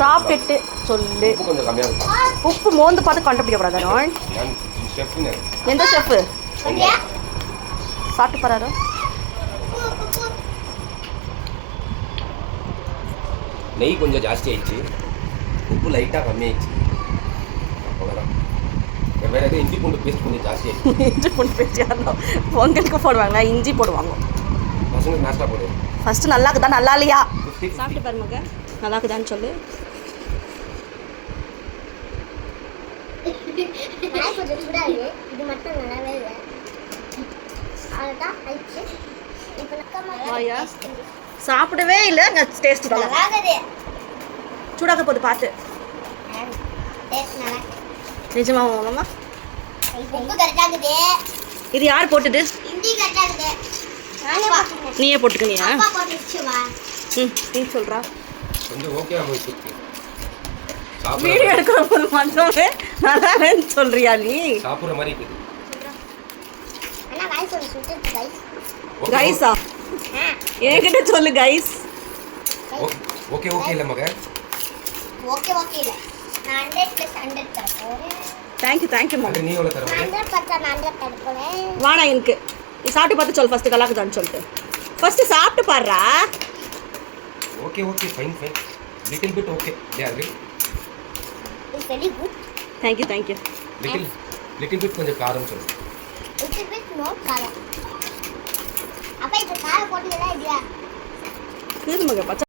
சாப்பிட்டு சொல்லு. உப்பு மோந்து பார்த்து கண்டுபிடிக்கக்கூடாது அருண். எந்த ஷெஃப் சாப்பிட்டு பாரு. நெய் கொஞ்சம் ஜாஸ்தி ஆயிடுச்சு, உப்பு லைட்டாக கம்மியாயிடுச்சு, அவ்வளோதான். வேற எதுவும் இஞ்சி பூண்டு பேஸ்ட் கொஞ்சம் ஜாஸ்தி ஆயிடுச்சு. இஞ்சி பூண்டு பேஸ்ட் யாரும் பொங்கலுக்கு போடுவாங்களா? இஞ்சி போடுவாங்க. பசங்க நாஸ்டா போடு. ஃபர்ஸ்ட் நல்லா இருக்குதா நல்லா இல்லையா சாப்பிட்டு பாரு மக. நல்லா இருக்குதான்னு சொல்லு. சாப்பிடவே இல்லை. டேஸ்ட் சூடாக்க போது பார்த்து. நிஜமா மாமா இது யார் போட்டது? நீயே போட்டுக்கனியா? நீ சொல்றா. வீடியோ எடுக்கிற போது மட்டுமே நல்லா சொல்றியா நீ? சாப்பிடுற மாதிரி இருக்குது. கைஸா என்கிட்ட சொல்லு கைஸ். ஓகே ஓகே இல்ல மக. ஓகே ஓகே இல்ல. நான் 100+100 தர போறேன். थैंक यू மக. நீ எவ்வளவு தர போறே? 100% 100 தர போறேன். வாடா எனக்கு. நீ சாப்பிட்டு பார்த்து சொல்லு ஃபர்ஸ்ட் நல்லா இருக்குதான்னு சொல்லிட்டு. ஃபர்ஸ்ட் சாப்பிட்டு பாருடா. Okay okay fine fine. Little bit okay. Yeah agree. It's very good. Thank you. Little bit கொஞ்சம் காரம் சொல்லு. Little bit no காரம். அப்ப இது காரம் போட்டுடலாம் இல்லையா? மக